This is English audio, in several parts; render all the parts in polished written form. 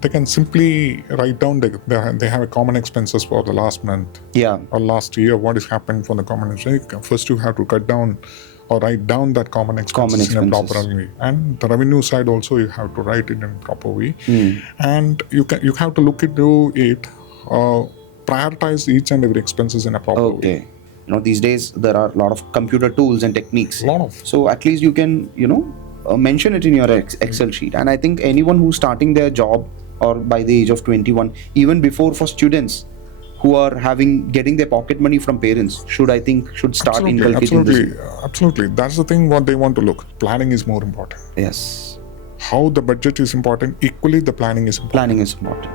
they can simply write down they have a common expenses for the last month or last year. What is happening for the common expenses? First, you have to cut down or write down that common expenses in a proper way, and the revenue side also you have to write it in a proper way, and you have to look into it, prioritize each and every expenses in a proper way. These days there are a lot of computer tools and techniques. Lot of. So at least you can, mention it in your Excel sheet. And I think anyone who's starting their job or by the age of 21, even before for students who are getting their pocket money from parents, should start inculcating this. Absolutely. That's the thing what they want to look. Planning is more important. Yes. How the budget is important, equally the planning is important. Planning is important.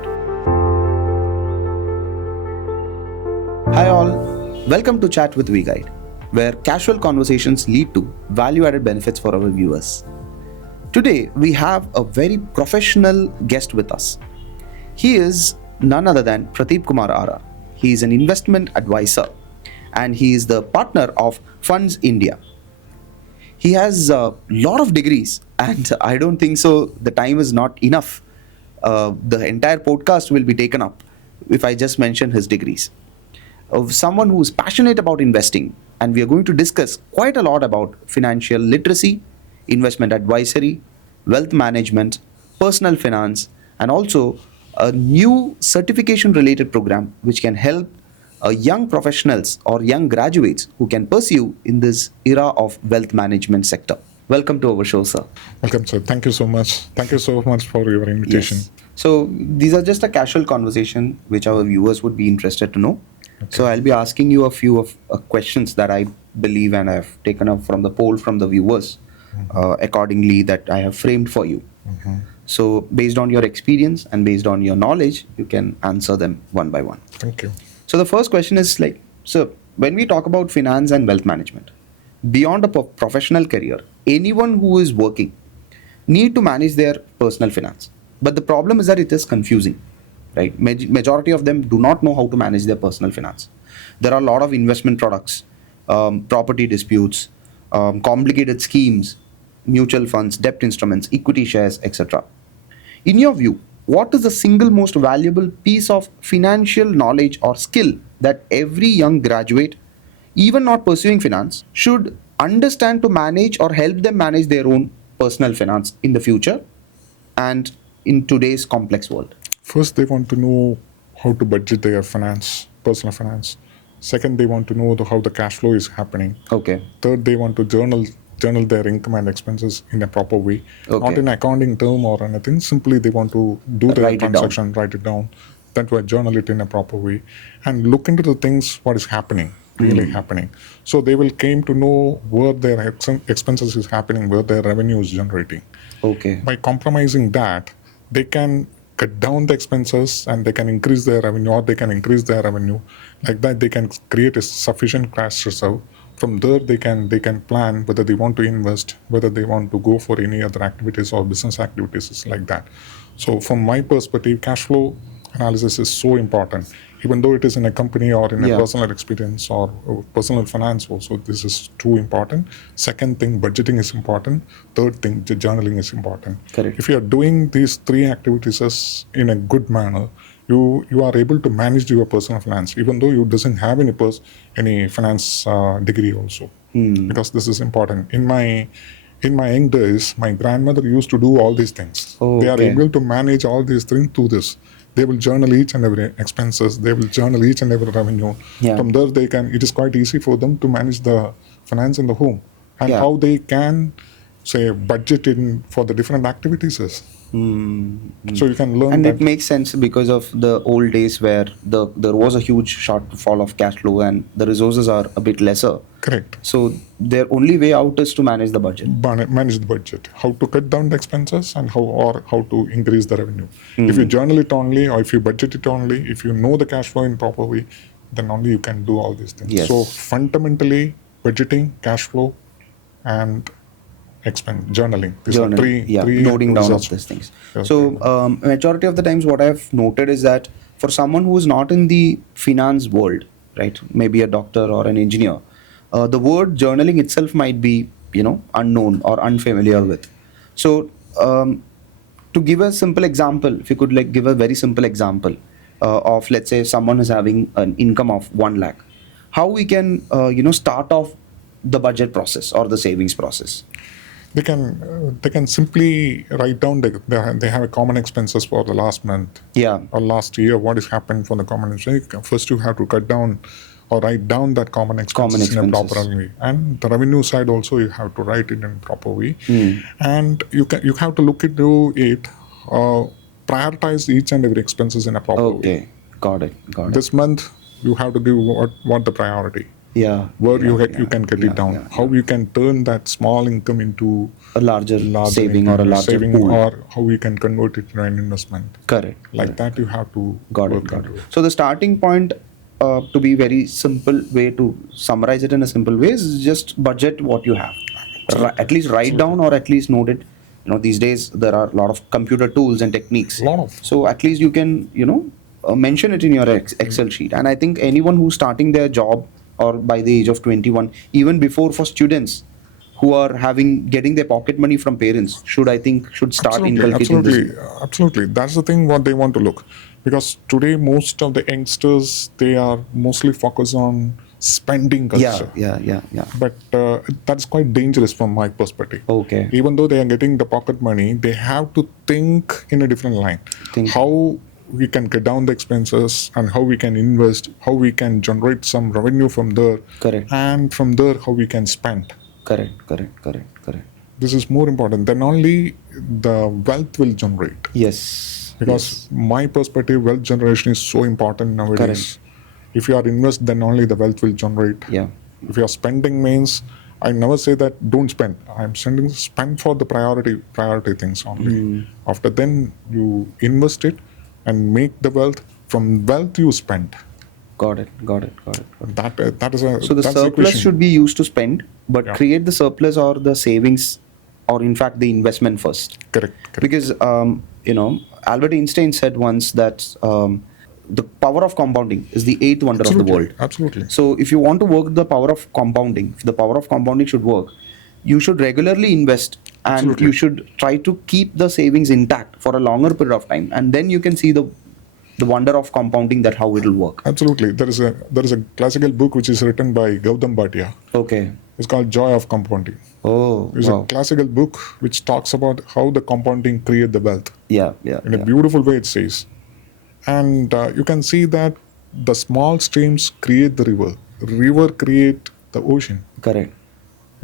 Hi all. Welcome to Chat with WeGyde, where casual conversations lead to value-added benefits for our viewers. Today, we have a very professional guest with us. He is none other than Pradeep Kumar RR. He is an investment advisor and he is the partner of Funds India. He has a lot of degrees and I don't think so the time is not enough. The entire podcast will be taken up if I just mention his degrees. Of someone who is passionate about investing, and we are going to discuss quite a lot about financial literacy, investment advisory, wealth management, personal finance, and also a new certification related program which can help young professionals or young graduates who can pursue in this era of wealth management sector. Welcome to our show, sir. Welcome, sir. Thank you so much. Thank you so much for your invitation. Yes. So these are just a casual conversation which our viewers would be interested to know. Okay. So I'll be asking you a few of questions that I believe and I have taken up from the poll from the viewers accordingly that I have framed for you. So based on your experience and based on your knowledge, you can answer them one by one. Thank you. So the first question is so when we talk about finance and wealth management, beyond a professional career, anyone who is working need to manage their personal finance. But the problem is that it is confusing. Right, majority of them do not know how to manage their personal finance. There are a lot of investment products, property disputes, complicated schemes, mutual funds, debt instruments, equity shares, etc. In your view, what is the single most valuable piece of financial knowledge or skill that every young graduate, even not pursuing finance, should understand to manage or help them manage their own personal finance in the future and in today's complex world? First, they want to know how to budget their finance, personal finance. Second, they want to know how the cash flow is happening. Okay. Third, they want to journal their income and expenses in a proper way, not in accounting term or anything. Simply, they want to do their transaction, write it down, then to journal it in a proper way, and look into the things what is happening, really happening. So they will came to know where their expenses is happening, where their revenue is generating. Okay. By compromising that, they can cut down the expenses and they can increase their revenue, or they can increase their revenue. Like that, they can create a sufficient cash reserve. From there, they can plan whether they want to invest, whether they want to go for any other activities or business activities like that. So from my perspective, cash flow analysis is so important. Even though it is in a company or in a personal experience or personal finance also, this is too important. Second thing, budgeting is important. Third thing, journaling is important. Correct. If you are doing these three activities in a good manner, you are able to manage your personal finance, even though you doesn't have any finance degree also. Because this is important. In my young days, my grandmother used to do all these things. They are able to manage all these things through this. They will journal each and every expenses. They will journal each and every revenue. From there, it is quite easy for them to manage the finance in the home and how they can, say, budget in for the different activities. So you can learn. And it makes sense because of the old days where there was a huge shortfall of cash flow and the resources are a bit lesser. Correct. So their only way out is to manage the budget. Manage the budget. How to cut down the expenses and how to increase the revenue. If you journal it only, or if you budget it only, if you know the cash flow in proper way, then only you can do all these things. Yes. So fundamentally, budgeting, cash flow, and journaling. These are three noting down of these things. So majority of the times what I've noted is that for someone who is not in the finance world, right, maybe a doctor or an engineer, the word journaling itself might be, unknown or unfamiliar with. So to give a simple example, if you could like give a very simple example of, let's say, someone is having an income of 1 lakh, how we can start off the budget process or the savings process. They can simply write down they have a common expenses for the last month or last year. What is happened for the common expenses? First, you have to cut down or write down that common expenses in a proper way, and the revenue side also you have to write it in a proper way, and you have to look into it, prioritize each and every expenses in a proper way. Okay, got it. This month you have to give what the priority. Where you can get it down. How you can turn that small income into a larger saving or a larger pool, or how you can convert it into an investment. Correct. That you have to got it. So the starting point, to be very simple way to summarize it in a simple way, is just budget what you have. At least write down or at least note it. These days there are a lot of computer tools and techniques. So at least you can mention it in your Excel sheet. And I think anyone who's starting their job or by the age of 21, even before, for students who are getting their pocket money from parents, should start inculcating this. Absolutely. That's the thing what they want to look. Because today most of the youngsters, they are mostly focused on spending culture. Yeah. But that's quite dangerous from my perspective. Okay. Even though they are getting the pocket money, they have to think in a different line. How we can cut down the expenses and how we can invest, how we can generate some revenue from there. Correct. And from there, how we can spend. Correct. This is more important. Then only the wealth will generate. Yes. Because my perspective, wealth generation is so important nowadays. Correct. If you are invest, then only the wealth will generate. Yeah. If you are spending means, I never say that don't spend. I'm spend for the priority things only. After then, you invest it and make the wealth. From wealth you spend. Got it. That is a. So the surplus should be used to spend, but create the surplus or the savings, or in fact the investment first. Correct. Because Albert Einstein said once that the power of compounding is the eighth wonder of the world. Absolutely. So if you want to work the power of compounding, if the power of compounding should work, you should regularly invest. And you should try to keep the savings intact for a longer period of time, and then you can see the wonder of compounding, that how it will work. Absolutely. There is a classical book which is written by Gautam Bhatia. Okay. It's called Joy of Compounding. Oh, it's a classical book which talks about how the compounding create the wealth. In a beautiful way it says. And you can see that the small streams create the river create the ocean. Correct.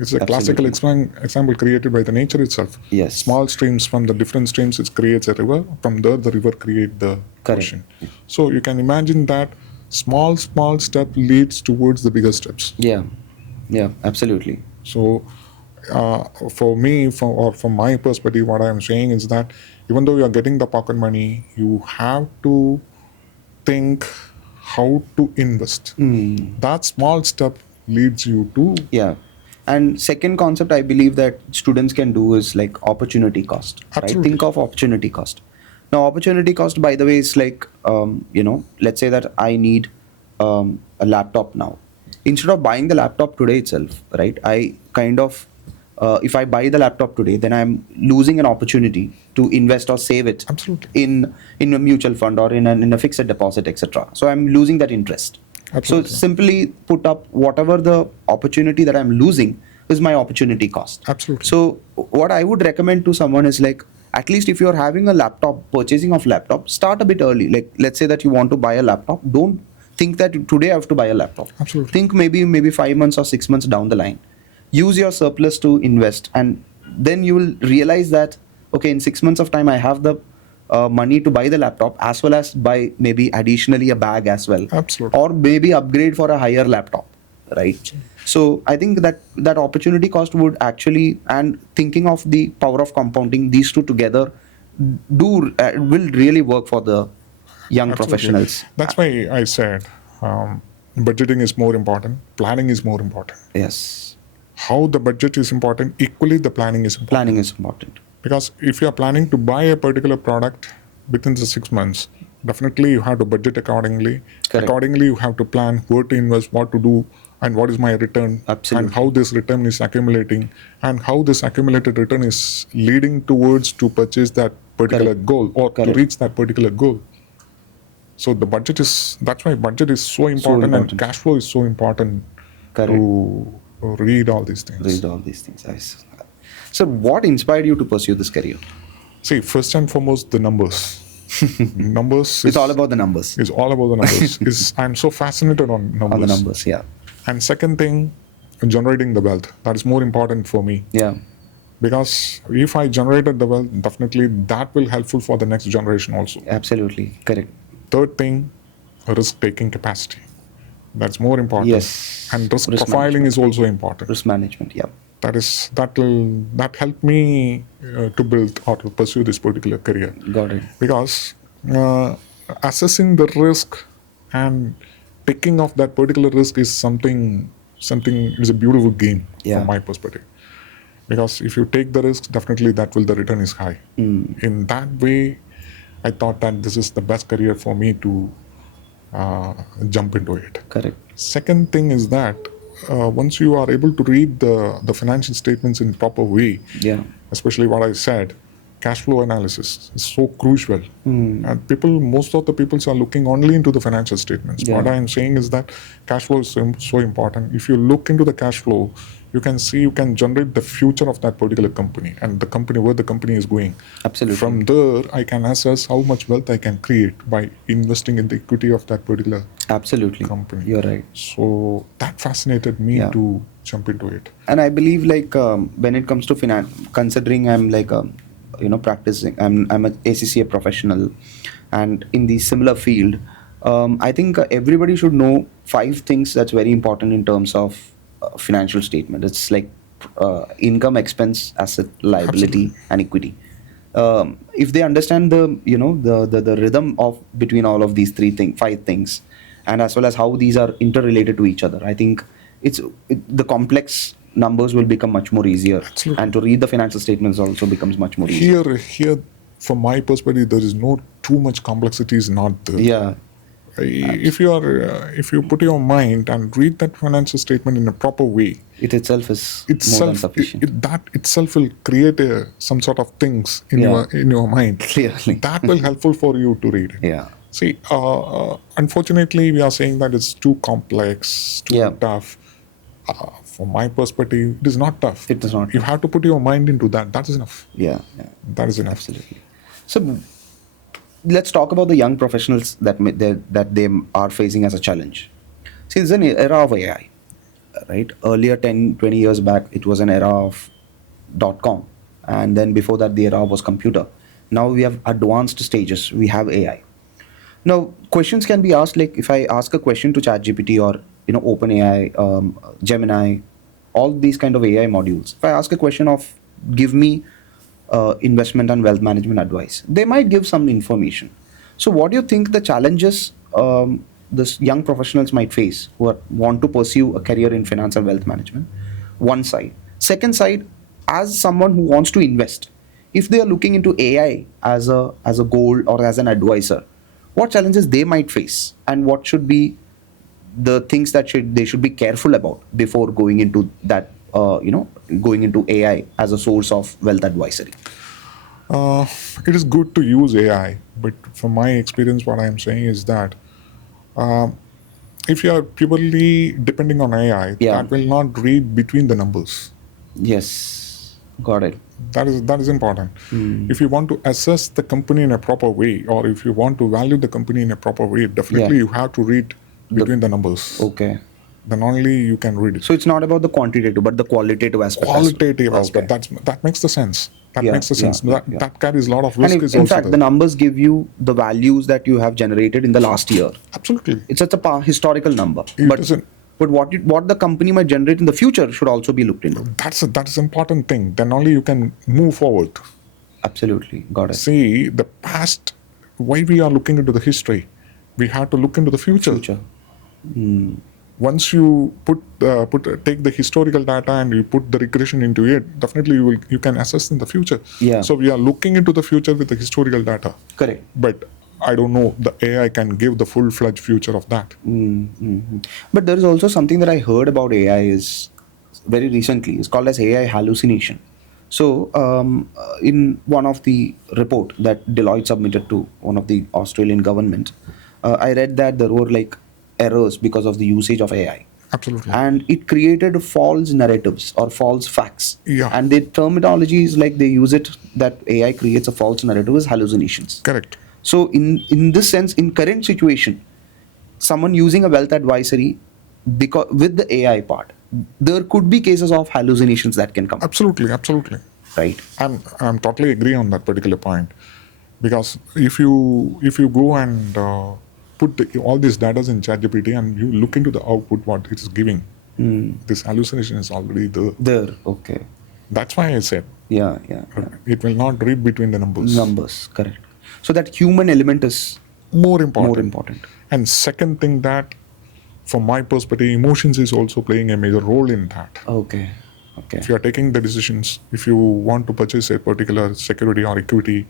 It's a classical example created by the nature itself. Yes. Small streams, from the different streams, it creates a river. From there, the river creates the ocean. So you can imagine that small step leads towards the bigger steps. Yeah, absolutely. So for me, from my perspective, what I am saying is that even though you are getting the pocket money, you have to think how to invest. That small step leads you to... Yeah. And second concept I believe that students can do is like opportunity cost. Absolutely. Right? Think of opportunity cost. Now, opportunity cost, by the way, is like, let's say that I need a laptop now. Instead of buying the laptop today itself, right, I kind of, if I buy the laptop today, then I'm losing an opportunity to invest or save it. Absolutely. in a mutual fund or in a fixed deposit, etc. So I'm losing that interest. Absolutely. So simply put up, whatever the opportunity that I'm losing is my opportunity cost. Absolutely. So what I would recommend to someone is like, at least if you're having a laptop, purchasing of laptop, start a bit early. Like, let's say that you want to buy a laptop. Don't think that today I have to buy a laptop. Absolutely. Think maybe 5 months or 6 months down the line. Use your surplus to invest, and then you will realize that, okay, in 6 months of time, I have the money to buy the laptop, as well as buy maybe additionally a bag as well. Absolutely. Or maybe upgrade for a higher laptop, right? So I think that opportunity cost would actually, and thinking of the power of compounding, these two together will really work for the young professionals. That's why I said budgeting is more important, planning is more important. Yes. How the budget is important, equally the planning is important. Planning is important. Because if you are planning to buy a particular product within the 6 months, definitely you have to budget accordingly. Correct. Accordingly, you have to plan where to invest, what to do, and what is my return. Absolutely. And how this return is accumulating, and how this accumulated return is leading towards to purchase that particular Correct. goal or to Correct. reach that particular goal. So the budget that's why budget is so important, and important. cash flow is so important Correct. to read all these things. Read all these things. Nice. So, what inspired you to pursue this career? See, first and foremost, the numbers. Numbers. It's all about the numbers. It's all about the numbers. I'm so fascinated on numbers. On the numbers, yeah. And second thing, generating the wealth. That is more important for me. Yeah. Because if I generated the wealth, definitely that will helpful for the next generation also. Absolutely. Correct. Third thing, risk-taking capacity. That's more important. Yes. And risk Risk profiling management. is also important. Risk management, yeah. That helped me to build or to pursue this particular career. Got it. Because assessing the risk and taking off that particular risk is something is a beautiful game Yeah. from my perspective. Because if you take the risk, definitely the return is high. In that way, I thought that this is the best career for me to jump into it. Correct. Second thing is that once you are able to read the financial statements in proper way, Yeah. especially what I said, cash flow analysis is so crucial. And most of the people are looking only into the financial statements. Yeah. What I am saying is that cash flow is so important. If you look into the cash flow, you can generate the future of that particular company and where the company is going. Absolutely. From there, I can assess how much wealth I can create by investing in the equity of that particular Absolutely. company. You're right. So that fascinated me Yeah. to jump into it. And I believe when it comes to finance, considering I'm practicing, I'm a ACCA professional, and in the similar field, I think everybody should know 5 things that's very important in terms of financial statement. It's like income, expense, asset, liability, and equity. If they understand the rhythm of between all of these 5 things, and as well as how these are interrelated to each other, I think the complex numbers will become much more easier. Absolutely. And to read the financial statements also becomes much more easier. Here, from my perspective, there is no too much complexity is not there. Yeah. If you put your mind and read that financial statement in a proper way, It itself is more than sufficient. that itself will create some sort of things in Yeah. your mind. Clearly. That will helpful for you to read it. Yeah. See, unfortunately, we are saying that it's too complex, too Yeah. tough. From my perspective, it is not tough. It is not You have to put your mind into that. That is enough. Yeah. That is enough. Absolutely. So let's talk about the young professionals that they are facing as a challenge. See, it's an era of AI, right? Earlier, 10, 20 years back, it was an era of .com, and then before that, the era was computer. Now we have advanced stages. We have AI. Now, questions can be asked, like if I ask a question to ChatGPT or OpenAI, Gemini, all these kind of AI modules. If I ask a question of give me investment and wealth management advice, they might give some information. So, what do you think the challenges this young professionals might face who want to pursue a career in finance and wealth management? One side. Second side, as someone who wants to invest, if they are looking into AI as a goal or as an advisor, what challenges they might face, and what should be the things that they should be careful about before going into that, going into AI as a source of wealth advisory? It is good to use AI, but from my experience, what I am saying is that if you are purely depending on AI, Yeah. that will not read between the numbers. Yes, got it. That is important. If you want to assess the company in a proper way, or if you want to value the company in a proper way, definitely Yeah. you have to read between the numbers. Okay. Then only you can read it. So it's not about the quantitative, but the qualitative aspect. Qualitative Okay. aspect. That makes the sense. That Yeah, makes the sense. yeah, yeah. That carries a lot of And risk. in, Is in also fact, there. the numbers give you the values that you have generated in the last year. Absolutely. It's such a historical number. It but isn't. but what the company might generate in the future should also be looked into. That is important thing. Then only you can move forward. Absolutely, got it. See, the past, why we are looking into the history, we have to look into the future. Once you take the historical data and you put the regression into it, definitely you can assess in the future. Yeah. So we are looking into the future with the historical data. Correct. But I don't know, the AI can give the full-fledged future of that. But there is also something that I heard about AI is very recently. It's called as AI hallucination. So, in one of the report that Deloitte submitted to one of the Australian government, I read that there were like errors because of the usage of AI, Absolutely. and it created false narratives or false facts. Yeah. And the terminology is like they use it that AI creates a false narrative as hallucinations. Correct. So, in this sense, in current situation, someone using a wealth advisory, because with the AI part, there could be cases of hallucinations that can come, Absolutely. Absolutely. right? I'm totally agree on that particular point, because if you go and put all these data in ChatGPT and you look into the output what it is giving, this hallucination is already there. There, okay. That's why I said Yeah, yeah. it will not read between the numbers. Numbers, correct. So that human element is More important. more important. And second thing that, from my perspective, emotions is also playing a major role in that. Okay, okay. If you are taking the decisions, if you want to purchase a particular security or equity,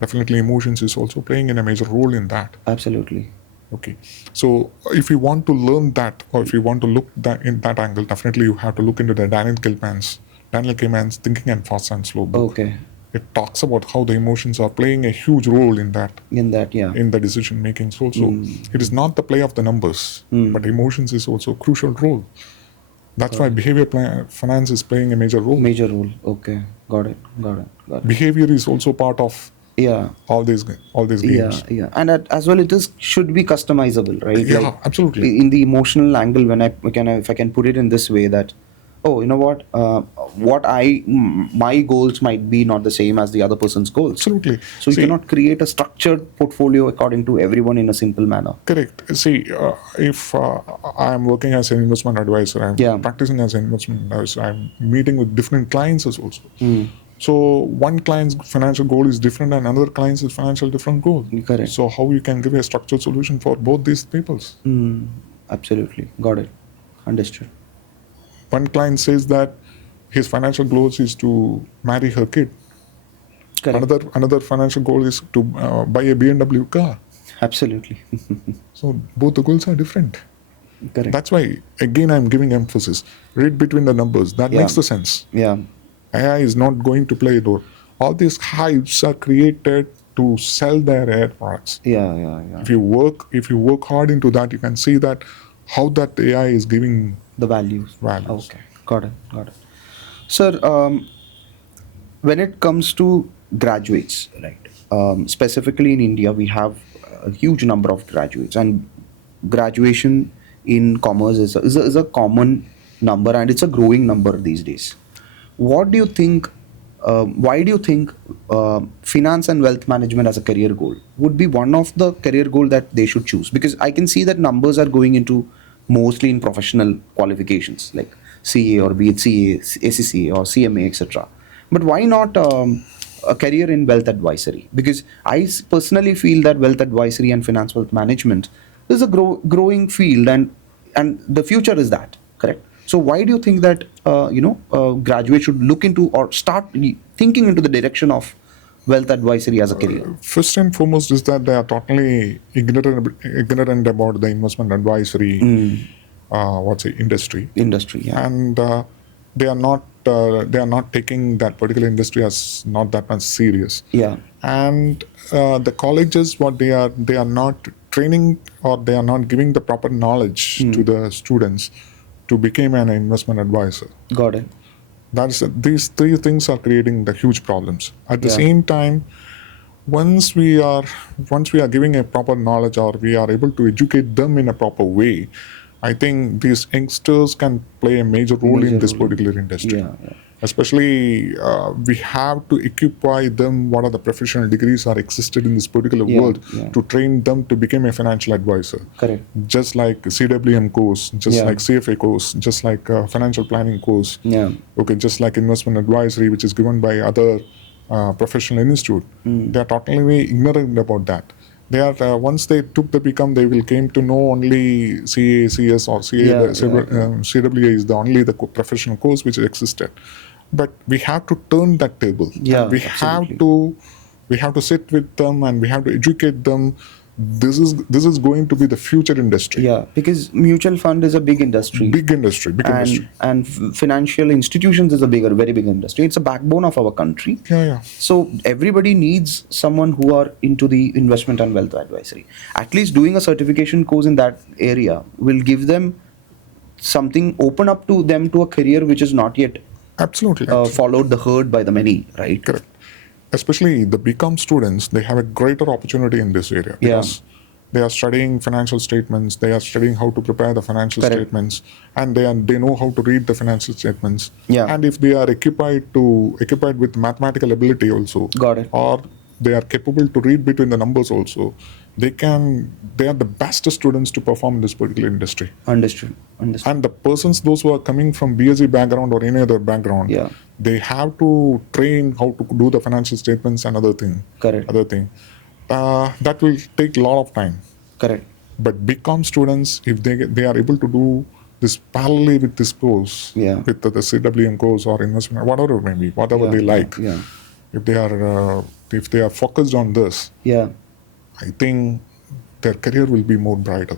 definitely emotions is also playing in a major role in that. Absolutely. Okay, so if you want to learn that, or if you want to look that in that angle, definitely you have to look into the Daniel Kahneman's Thinking and Fast and Slow book. Okay. It talks about how the emotions are playing a huge role in that, In that, yeah. in the decision making. So it is not the play of the numbers, but emotions is also a crucial role. That's why finance is playing a major role. Major role. Okay. Got it. Got it. Got it. Behavior is also part of Yeah. all these games. Yeah, yeah, and as well, it is should be customizable, right? Yeah, Like, absolutely. in the emotional angle, when if I can put it in this way, that oh, you know what, my goals might be not the same as the other person's goals. Absolutely. So you See, cannot create a structured portfolio according to everyone in a simple manner. correct. See, if I am working as an investment advisor, I'm Yeah. practicing as an investment advisor, I'm meeting with different clients as also. So one client's financial goal is different and another client's financial different goal. Correct. So how you can give a structured solution for both these peoples? Absolutely, got it, understood. One client says that his financial goals is to marry her kid. Correct. Another financial goal is to buy a BMW car. Absolutely. So both the goals are different. Correct. That's why again I'm giving emphasis. Read between the numbers. That Yeah. makes the sense. Yeah. AI is not going to play a role. All these hypes are created to sell their AI products. Yeah. Yeah. Yeah. If you work hard into that, you can see that how that AI is giving The values. values. Okay, got it, got it. Sir, when it comes to graduates, right? Specifically in India, we have a huge number of graduates, and graduation in commerce is a common number, and it's a growing number these days. What do you think? Why do you think finance and wealth management as a career goal would be one of the career goal that they should choose? Because I can see that numbers are going into mostly in professional qualifications like CA or be it CA, ACCA or CMA, etc. But why not a career in wealth advisory? Because I personally feel that wealth advisory and finance wealth management is a growing field, and the future is that, correct? So why do you think that graduates should look into or start thinking into the direction of wealth advisory as a career? First and foremost is that they are totally ignorant about the investment advisory industry, Yeah. and they are not taking that particular industry as not that much serious. Yeah. And the colleges, what they are not training, or they are not giving the proper knowledge to the students to become an investment advisor. Got it. These three things are creating the huge problems. At the Yeah. same time, once we are giving a proper knowledge, or we are able to educate them in a proper way, I think these youngsters can play a major role in this particular industry. Yeah, yeah. Especially, we have to equip them what are the professional degrees are existed in this particular world to train them to become a financial advisor. Correct. Just like CWM course, just Yeah. like CFA course, just like financial planning course. Yeah. Okay, just like investment advisory, which is given by other professional institute. They are totally ignorant about that. They are once they took the become, they will came to know only CA, CS, or CA. CWA is the only the professional course which existed. But we have to turn that table. Yeah, And we absolutely. have to sit with them, and we have to educate them this is going to be the future industry. Yeah, because mutual fund is a big industry. Big industry. And financial institutions is a very big industry. It's a backbone of our country. Yeah. So everybody needs someone who are into the investment and wealth advisory. At least doing a certification course in that area will give them something, open up to them to a career which is not yet Absolutely. followed the herd by the many, right? Correct. Especially the BCom students, they have a greater opportunity in this area because they are studying financial statements, they are studying how to prepare the financial Correct. statements, and they know how to read the financial statements. Yeah. And if they are occupied with mathematical ability also, Got it. or they are capable to read between the numbers also, they are the best students to perform in this particular industry. Understood. And the persons, those who are coming from BSc background or any other background, they have to train how to do the financial statements and other thing. Correct. That will take a lot of time. Correct. But BCom students, if they are able to do this parallelly with this course, with the CWM course or investment, whatever it may be, whatever they like, if they are focused on this, I think their career will be more brighter.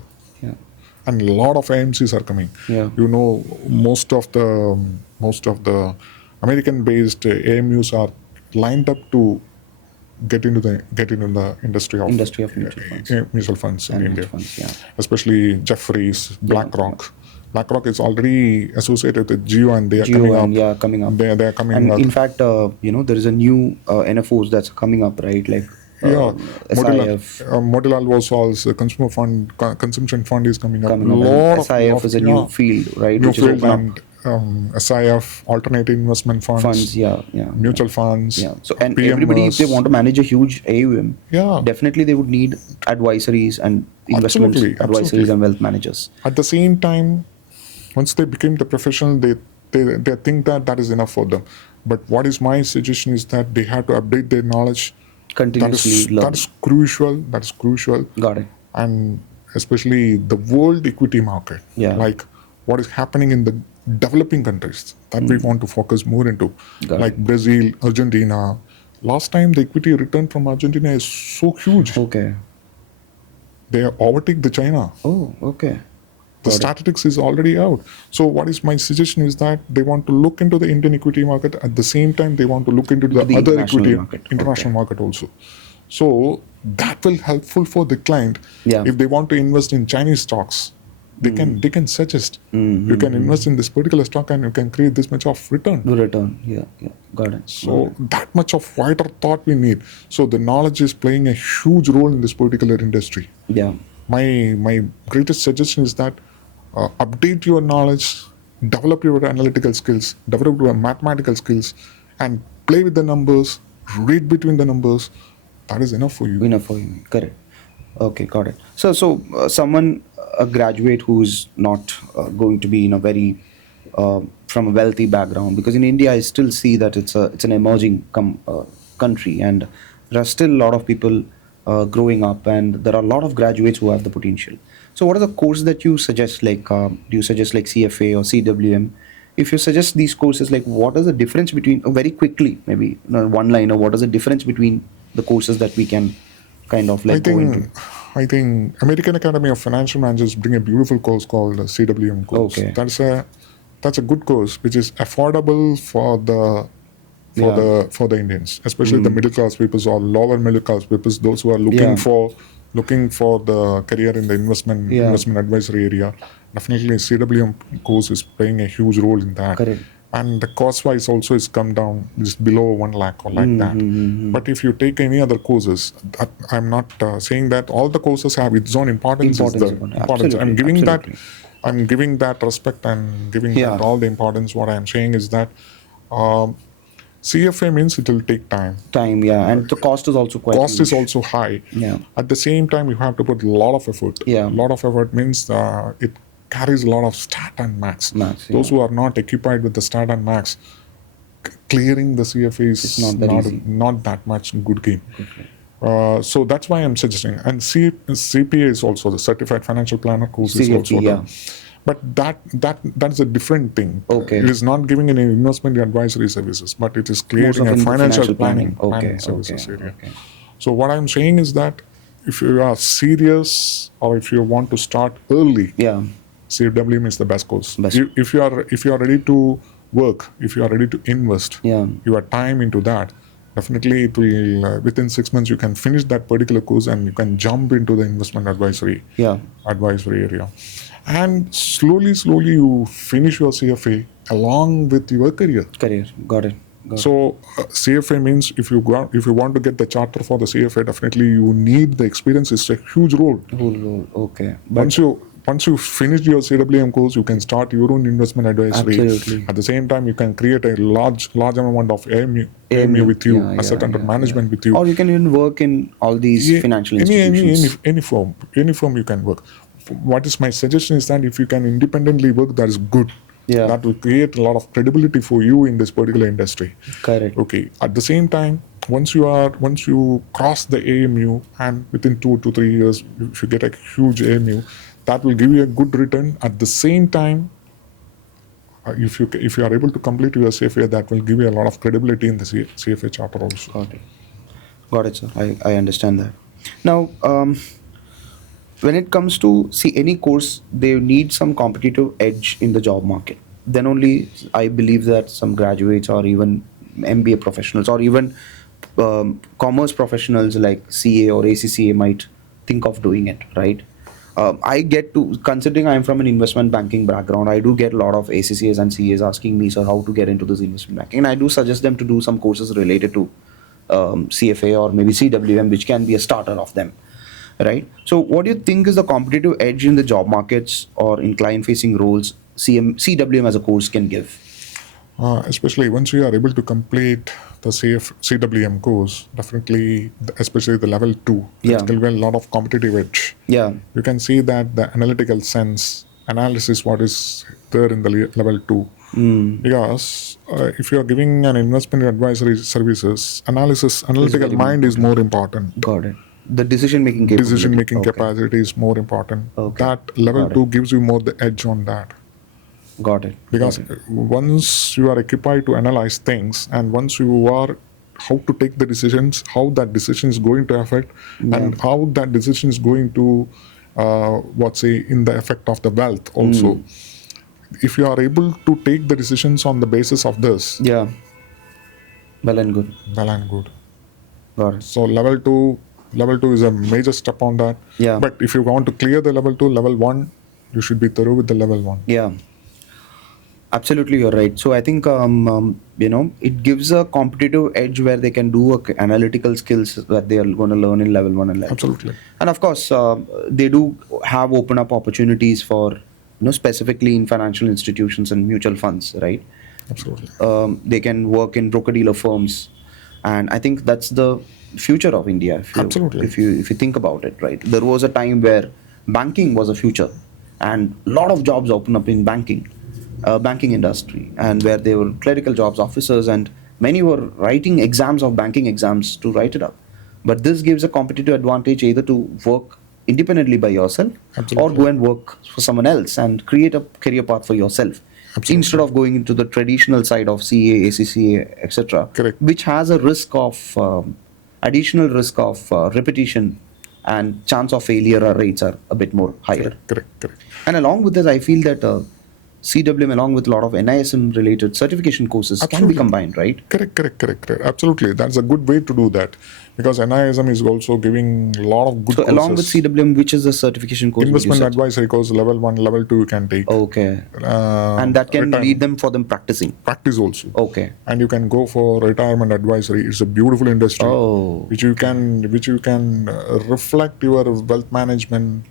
And a lot of AMCs are coming. You know, most of the American-based AMUs are lined up to get into the industry of mutual funds in India. Especially Jefferies, BlackRock. BlackRock is already associated with Geo, and they are coming up. They are coming and up. In fact, there is a new NFOs that's coming up, right? Like SIF. Motilal Osal's consumer fund, consumption fund is coming up. SIF is a new field, right? New field, and SIF, alternative investment funds, mutual funds. So, and PMS. everybody, if they want to manage a huge AUM, definitely they would need advisories and investment advisories and wealth managers. At the same time, once they become the professional, they think that is enough for them. But what is my suggestion is that they have to update their knowledge. Continuously learn. That's crucial. Got it. And especially the world equity market, like what is happening in the developing countries, that we want to focus more into, like Brazil, Argentina. Last time the equity return from Argentina is so huge. Okay. They overtake the China. Oh, okay. The statistics is already out. So what is my suggestion is that they want to look into the Indian equity market. At the same time, they want to look into the other equity international market also. So that will helpful for the client. If they want to invest in Chinese stocks, they can suggest you can invest in this particular stock and you can create this much of return. Got it. So that much of wider thought we need. So the knowledge is playing a huge role in this particular industry. My greatest suggestion is that update your knowledge, develop your analytical skills, develop your mathematical skills, and play with the numbers, read between the numbers. That is enough for you. Correct. Okay, got it. So someone, a graduate who's not going to be in a very from a wealthy background, because in India I still see that it's an emerging country, and there are still a lot of people growing up, and there are a lot of graduates who have the potential. So what are the courses that you suggest? Like, do you suggest like CFA or CWM? If you suggest these courses, like what is the difference between, very quickly, maybe one liner, what is the difference between the courses that we can kind of like go into? I think American Academy of Financial Managers bring a beautiful course called CWM course. Okay. That's a good course which is affordable for the Indians, especially the middle class people or lower middle class people, those who are looking for the career in the investment advisory area. Definitely CWM course is playing a huge role in that. Correct. And the cost wise also is come down just below 1 lakh or like that. But if you take any other courses, I'm not saying that all the courses have its own importance. I'm giving that respect and giving that all the importance. What I'm saying is that CFA means it will take time. And the cost is also quite huge. Is also high. At the same time, you have to put a lot of effort. A lot of effort means it carries a lot of stat and max. Those who are not occupied with the stat and max, clearing the CFA is not that much good game. So that's why I'm suggesting. And CPA is also the Certified Financial Planner course. Is also there. But that's a different thing. It is not giving any investment advisory services, but it is clearing a financial planning services area. So what I'm saying is that if you are serious or if you want to start early, Yeah. CWM is the best course. Best. If you are ready to work, if you are ready to invest Yeah. your time into that, definitely it will within 6 months you can finish that particular course and you can jump into the investment Yeah. advisory area, and slowly you finish your CFA along with your career. Career. Got it. Got it. So CFA means if you want to get the charter for the CFA, definitely you need the experience. It's a huge role. Rule. Okay. But Once you finish your CWM course, you can start your own investment advisory. Absolutely. At the same time, you can create a large amount of AMU with you, asset under management with you. Or you can even work in all these financial institutions. Any firm you can work. What is my suggestion is that if you can independently work, that is good. Yeah. That will create a lot of credibility for you in this particular industry. Correct. Okay. At the same time, once you cross the AMU, and within 2 to 3 years, if you get a huge AMU, that will give you a good return. At the same time, if you are able to complete your CFA, that will give you a lot of credibility in the CFA charter also. Got it, sir. I understand that. Now, when it comes to any course, they need some competitive edge in the job market. Then only I believe that some graduates or even MBA professionals or even commerce professionals like CA or ACCA might think of doing it, right? I get to, considering I'm from an investment banking background, I do get a lot of ACCAs and CAs asking me, sir, how to get into this investment banking. And I do suggest them to do some courses related to CFA or maybe CWM, which can be a starter of them, right? So what do you think is the competitive edge in the job markets or in client-facing roles CWM as a course can give? Especially once you are able to complete the CWM course, definitely, especially the level 2, Yeah. there will be a lot of competitive edge. Yeah. You can see that the analytical sense, analysis, what is there in the level 2. Because if you are giving an investment advisory services, analytical mind is more important. Got it. The decision-making capability. Decision-making Okay. capacity is more important. Okay. That level Got it. 2 gives you more the edge on that. Got it. Because Got it. once you are equipped to analyze things, and once you are how to take the decisions, how that decision is going to affect, and how that decision is going to, in the effect of the wealth also. If you are able to take the decisions on the basis of this, Yeah. Well and good. well and good. Got it. So level 2 is a major step on that. Yeah. But if you want to clear the level 2, level 1, you should be thorough with the level 1. Yeah. Absolutely, you're right. So I think it gives a competitive edge where they can do analytical skills that they are going to learn in level 1 and level 2. Absolutely. And of course, they do have open up opportunities for specifically in financial institutions and mutual funds, right? Absolutely. They can work in broker-dealer firms, and I think that's the future of India. Absolutely. If you think about it, right? There was a time where banking was a future, and a lot of jobs open up in banking industry, and where they were clerical jobs, officers, and many were writing exams of banking exams to write it up. But this gives a competitive advantage either to work independently by yourself Absolutely. or go and work for someone else and create a career path for yourself. Absolutely. Instead of going into the traditional side of CA, ACCA, etc., Correct. which has a risk of additional risk of repetition, and chance of failure rates are a bit more higher. Correct. And along with this, I feel that CWM, along with a lot of NISM related certification courses, can be Absolutely. combined, right? Correct. Absolutely. That's a good way to do that. Because NISM is also giving a lot of good So courses. along with CWM, which is the certification course? Investment would you advisory course, level 1, level 2 you can take. Okay. And that can lead them for them practicing. Practice also. Okay. And you can go for retirement advisory. It's a beautiful industry. Oh. Which you can reflect your wealth management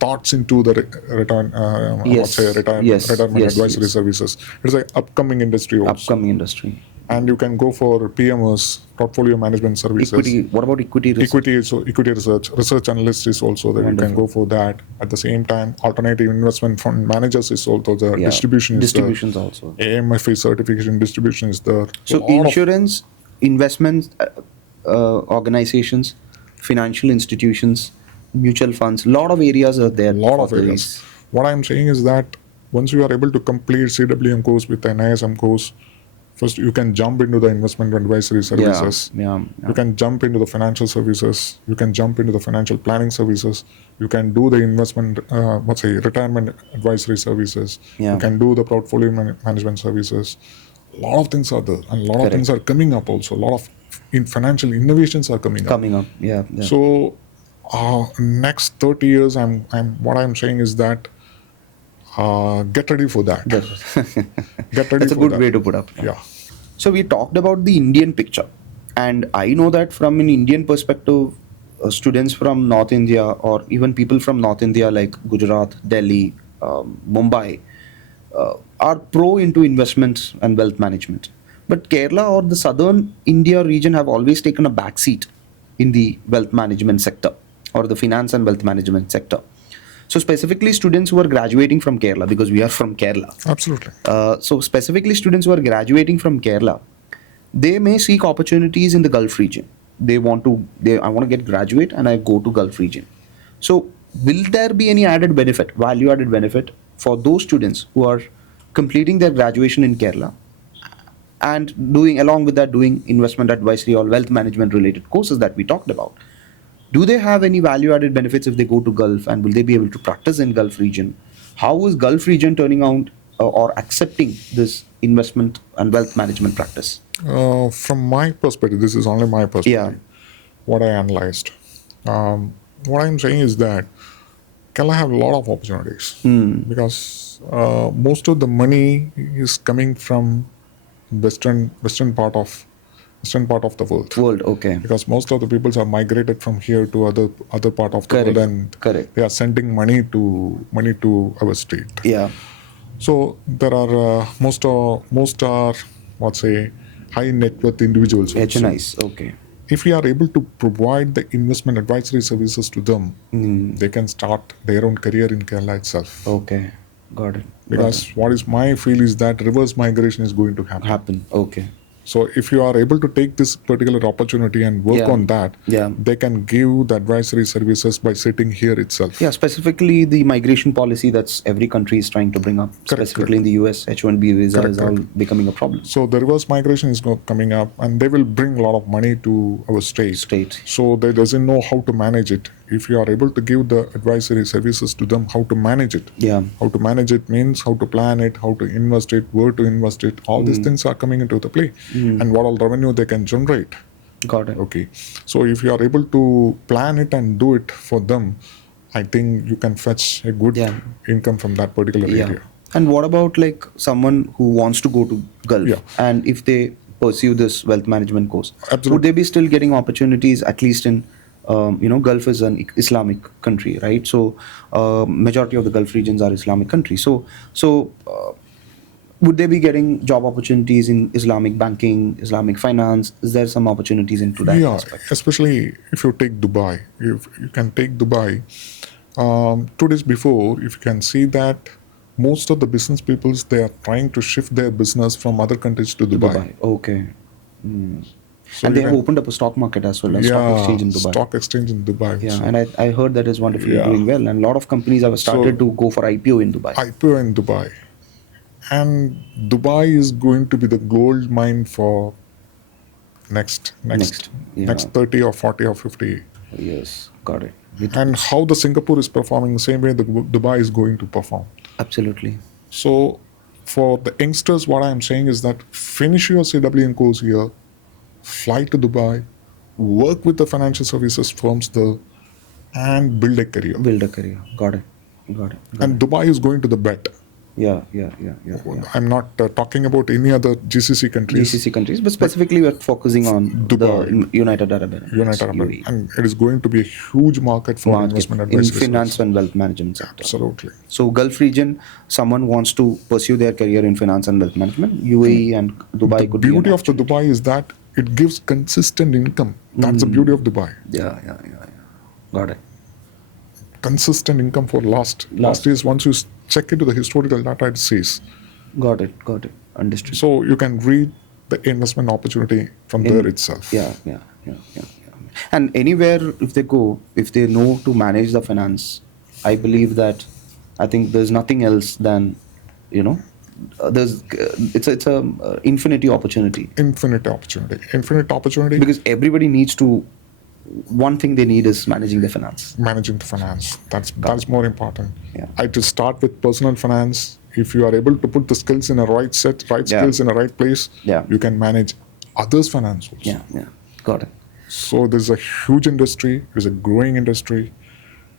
thoughts into the retirement advisory services. It's an upcoming industry also. Upcoming industry. And you can go for PMS, portfolio management services. Equity. What about equity research? Equity research analyst is also there. Wonderful. You can go for that. At the same time, alternative investment fund managers is also there. Yeah. Distributions there. also. AMFA certification distribution is there. So lot of- insurance, investment organizations, financial institutions, mutual funds, lot of areas are there. lot of for areas. these. What I'm saying is that once you are able to complete CWM course with an ISM course, First, you can jump into the investment advisory services. Yeah. You can jump into the financial services. You can jump into the financial planning services. You can do the investment, retirement advisory services. Yeah. You can do the portfolio management services. A lot of things are there, and a lot of things are coming up also. A lot of financial innovations are coming up. Yeah. So, next 30 years, what I'm saying is that get ready for that. Get ready. That's a for good that. way to put up. Yeah. So we talked about the Indian picture, and I know that from an Indian perspective, students from North India or even people from North India like Gujarat, Delhi, Mumbai are pro into investments and wealth management. But Kerala or the southern India region have always taken a backseat in the wealth management sector or the finance and wealth management sector. So specifically students who are graduating from Kerala, because we are from Kerala. Absolutely. So specifically students who are graduating from Kerala, they may seek opportunities in the Gulf region. I want to get graduate and I go to Gulf region. So will there be any added benefit, value added benefit for those students who are completing their graduation in Kerala and doing investment advisory or wealth management related courses that we talked about? Do they have any value added benefits if they go to Gulf, and will they be able to practice in Gulf region? How is Gulf region turning out or accepting this investment and wealth management practice? From my perspective, this is only my perspective. Yeah. What I analyzed. What I'm saying is that Kerala have a lot of opportunities because most of the money is coming from western part of the world. Okay. Because most of the peoples are migrated from here to other part of the Correct. world, and Correct. they are sending money to our state. Yeah. So there are most are high net worth individuals also. HNIs. Okay. If we are able to provide the investment advisory services to them, they can start their own career in Kerala itself. Okay. Got it. Because what is my feel is that reverse migration is going to happen. Okay. So if you are able to take this particular opportunity and work on that, they can give the advisory services by sitting here itself. Yeah, specifically the migration policy that's every country is trying to bring up. Specifically in the US, H1B visa is all becoming a problem. So the reverse migration is coming up, and they will bring a lot of money to our state. So they doesn't know how to manage it. If you are able to give the advisory services to them, how to manage it. How to manage it means how to plan it, how to invest it, where to invest it. All these things are coming into the play. And what all revenue they can generate. Got it. Okay. So if you are able to plan it and do it for them, I think you can fetch a good income from that particular area. And what about like someone who wants to go to Gulf and if they pursue this wealth management course, would they be still getting opportunities at least in Gulf is an Islamic country, right? So majority of the Gulf regions are Islamic countries. So would they be getting job opportunities in Islamic banking, Islamic finance? Is there some opportunities into that aspect? Especially if you take Dubai. If you can take Dubai, 2 days before, if you can see that most of the business peoples, they are trying to shift their business from other countries to Dubai. Okay. So and they have opened up a stock market as well, a stock exchange in Dubai. Stock exchange in Dubai. Yeah, and I heard that is wonderfully doing well, and a lot of companies have started to go for IPO in Dubai. IPO in Dubai. And Dubai is going to be the gold mine for next 30 or 40 or 50. Yes, got it. And how the Singapore is performing, the same way the Dubai is going to perform. Absolutely. So for the youngsters, what I am saying is that finish your CWN course here, fly to Dubai, work with the financial services firms there, and build a career. Got it. And Dubai is going to the bet. Yeah. I'm not talking about any other GCC countries. But specifically we're focusing on Dubai. The United Arab Emirates. And it is going to be a huge market for investment advisory. In finance and wealth management sector. Absolutely. So Gulf region, someone wants to pursue their career in finance and wealth management, UAE and Dubai could be. The beauty of the Dubai is that it gives consistent income. That's the beauty of Dubai. Yeah. Got it. Consistent income for last years. Once you check into the historical data, it says. Got it. Understood. So you can read the investment opportunity from there itself. Yeah. And anywhere if they go, if they know to manage the finance, I believe that I think there's nothing else than, it's a infinity opportunity Infinite opportunity. because everybody needs to. One thing they need is managing their finance. Managing the finance, that's more important. Yeah. I to start with personal finance. If you are able to put the skills in a right set, right Yeah. skills in a right place, Yeah. you can manage others' finance also. Yeah, got it. So there's a huge industry, there's a growing industry.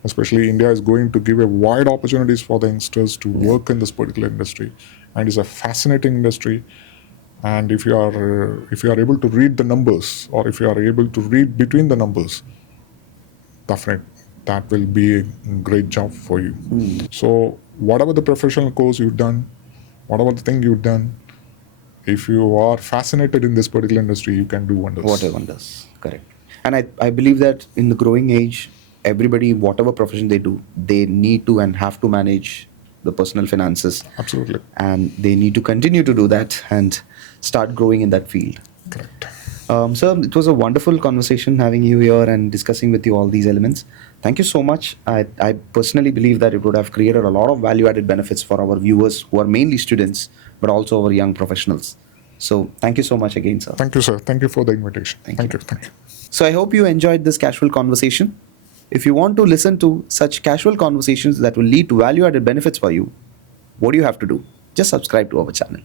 Especially India is going to give a wide opportunities for the youngsters to work in this particular industry, and it's a fascinating industry. And if you are able to read the numbers, or if you are able to read between the numbers, definitely that will be a great job for you. So whatever the professional course you've done, whatever the thing you've done, if you are fascinated in this particular industry, you can do wonders. Whatever does, correct. And I believe that in the growing age, everybody, whatever profession they do, they need to and have to manage the personal finances. Absolutely. And they need to continue to do that and start growing in that field. Correct. Sir, it was a wonderful conversation having you here and discussing with you all these elements. Thank you so much. I personally believe that it would have created a lot of value-added benefits for our viewers who are mainly students, but also our young professionals. So thank you so much again, sir. Thank you, sir. Thank you for the invitation. Thank you. Thank you. So I hope you enjoyed this casual conversation. If you want to listen to such casual conversations that will lead to value-added benefits for you, what do you have to do? Just subscribe to our channel.